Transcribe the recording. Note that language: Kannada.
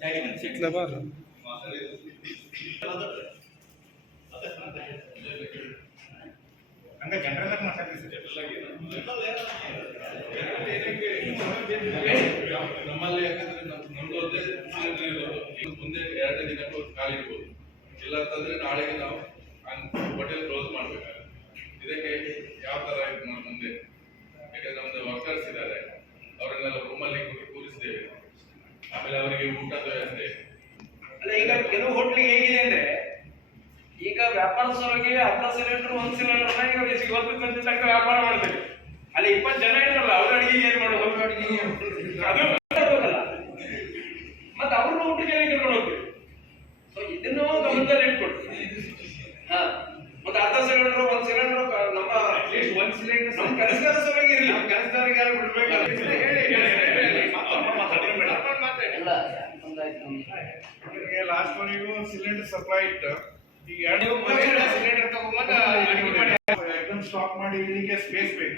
Clever. ಹಂಗೆ ಜನರಲ್ ನಮ್ಮಲ್ಲಿ ಯಾಕಂದ್ರೆ ನಮ್ದೊಂದೇ ಸಿಲಿಂಡರ್ ಇರೋದು ಮುಂದೆ 2 ದಿನಕ್ಕೂ ಖಾಲಿ ಇರ್ಬೋದು. ಇಲ್ಲ ಅಂತಂದ್ರೆ ನಾಳೆಗೆ ನಾವು ಹೋಟೆಲ್ ಕ್ಲೋಸ್ ಮಾಡ್ಬೇಕಾಗುತ್ತೆ. ಇದಕ್ಕೆ ಯಾವ ತರ ಇದು ಮುಂದೆ, ಯಾಕಂದ್ರೆ ನಮ್ದು ವರ್ಕರ್ಸ್ ಇದ್ದಾರೆ, ಅವರನ್ನೆಲ್ಲ ರೂಮಲ್ಲಿ ಕೂರಿಸ್ತೇವೆ. ಆಮೇಲೆ ಅವರಿಗೆ ಊಟದ ವ್ಯವಸ್ಥೆ ಅಲ್ಲ. ಈಗ ಕೆಲವು ಹೋಟ್ಲಿಗೆ ಹೇಗಿದೆ ಅಂದ್ರೆ, ಈಗ ವ್ಯಾಪಾರಸ್ಥರಿಗೆ ಅರ್ಧ ಸಿಲಿಂಡರ್ 1 ಸಿಲಿಂಡರ್ ಈಗ 20 ಮಂದಿ ತನಕ ವ್ಯಾಪಾರ ಮಾಡ್ತೇವೆ. ಅಲ್ಲಿ 20 ಜನ ಇರಲ್ಲ, ಅವ್ರ ಅಡಿಗೆ ಏನ್ ಮಾಡೋದು? ಅದು ಗೊತ್ತಾಗಲ್ಲ. ಮತ್ತೆ ಅವ್ರನ್ನ ಊಟಕ್ಕೆ ಕರ್ಕೊಂಡು ಹೋಗ್ತೀವಿ. ಸೊ ಇದನ್ನು ಗಮನದಲ್ಲಿ ಇಟ್ಕೊಡ್ತೀವಿ. ಹಾ, ಮತ್ತೆ ಅರ್ಧ ಸಿಲಿಂಡರ್ 1 ಸಿಲಿಂಡರ್ ನಮ್ಮ ಅಟ್ಲೀಸ್ಟ್ 1 ಸಿಲಿಂಡರ್ ನಮ್ಮ ಕೆಲಸಗಾರರಿಗೆ ಇರಲಿ, ನಮ್ಮ ಕೆಲಸದವರಿಗೆ ಯಾರು ಬಿಡ್ಬೇಕಲ್ಲ. ಲಾಸ್ಟ್ ಒನಿಗೂ ಸಿಲಿಂಡರ್ ಸಪ್ಲೈ ಇತ್ತು. ಈಗ 2 ಸಿಲಿಂಡರ್ ತಗೊಂಬಂದು ಸ್ಟಾಕ್ ಮಾಡಿ ಇದಕ್ಕೆ ಸ್ಪೇಸ್ ಬೇಕು.